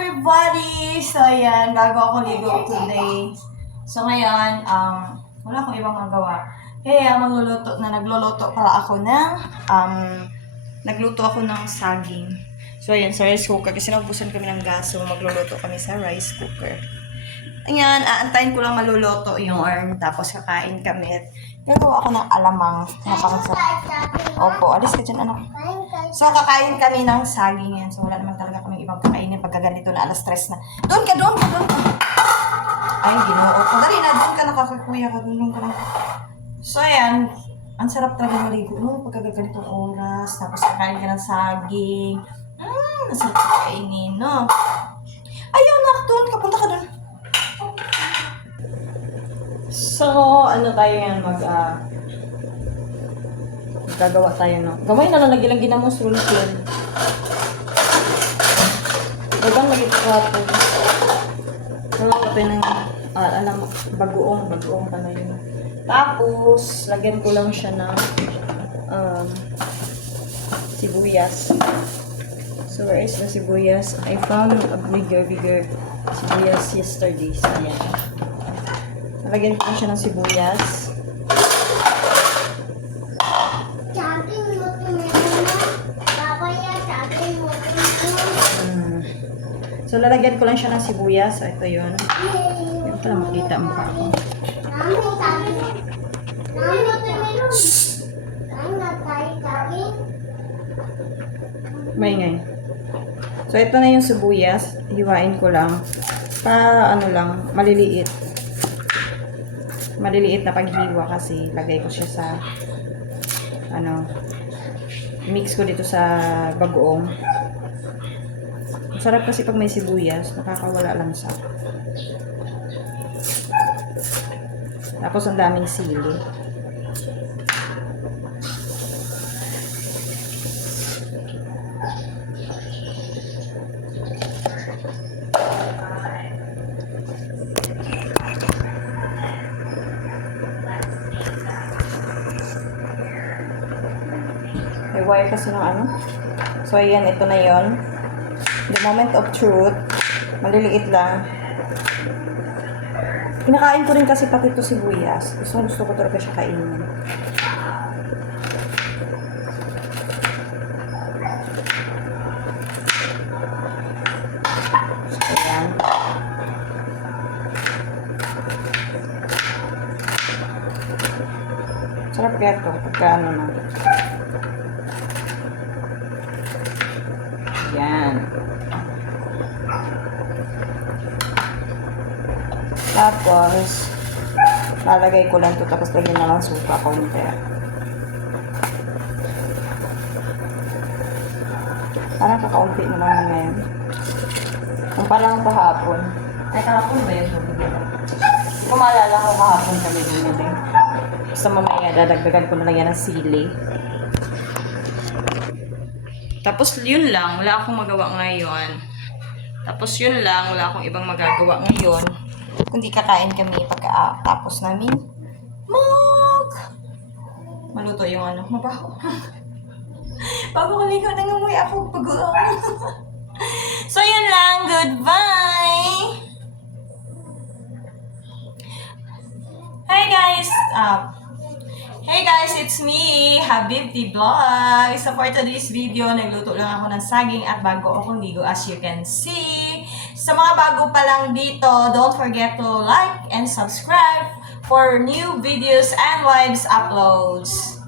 everybody! So, ayan, bago ako ligo today. So, ngayon, wala akong ibang magawa. Kaya, nagluluto pala ako ng, nagluto ako ng saging. So, ayan, sa rice cooker. Kasi naubusan kami ng gas, so magluluto kami sa rice cooker. Ayan, aantayin ko lang maluluto yung tapos kakain kami. Gagawa ako ng alamang na pangsarap. Opo, alis ka dyan, anak. So, kakain kami ng saging yan. So, wala naman talaga kaming ibang kakainin pagka ganito na alas 3 na. Doon ka! Ay, ginoo ko. Dali na, doon ka nakakakuya ka. Doon ka na. So, ayan. Ang sarap talaga maligo mo pagka ganitong oras. Tapos, kakain ka ng saging. Masarap kakainin, no? Ayaw, nak, doon. Kapunta ka doon. So, ano tayo yan? Gagawa tayo, no? Gamay na lang, lagi-lagi na mo sulit yun. Dagang lagi ito kapon. Gagawa tayo ng, bagoong pa na yun. Tapos, lagyan ko lang siya ng, sibuyas. So, where is the sibuyas? I found a bigger sibuyas yesterday. So, ayan. Lagyan ko lang siya ng sibuyas. So, lalagyan ko lang siya ng sibuyas. So, ito yun. Yan pala makita mo pa ako. Maingay. So, ito na yung sibuyas. Hiwain ko lang. Maliliit. Maliliit na paghiwa kasi lagay ko siya sa, mix ko dito sa bagoong. Sarap kasi pag may sibuyas, nakakawala lang sa. Tapos ang daming sili. May wire kasi ng So ayan, ito na yon. The moment of truth, maliliit lang. Kinakain ko rin kasi pati ito sibuyas. Gusto ko talaga siya kainin. So, ayan. Sarap kaya ito, pagka na. Yan. Tapos, lalagay ko lang ito. Tapos, lagyan na lang suka konti. Parang kakaunti na lang ngayon. Kung parang kahapon. Ay, kahapon ba yun? Hindi ko maalala ko kahapon kami din. Basta mamaya, dadagdagan ko na lang yan ng sili. Tapos, yun lang. Wala akong magawa ngayon. Tapos, yun lang. Wala akong ibang magagawa ngayon. Kundi kakain kami pagka-tapos namin maluto yung mabaho. Bago ko ligo, nangamoy ako pag-uong. So, yun lang. Goodbye! Hey guys, it's me, Habibti Vlog. So for today's video, nagluto lang ako ng saging at bago ako ligo as you can see. Sa mga bago pa lang dito, don't forget to like and subscribe for new videos and lives uploads.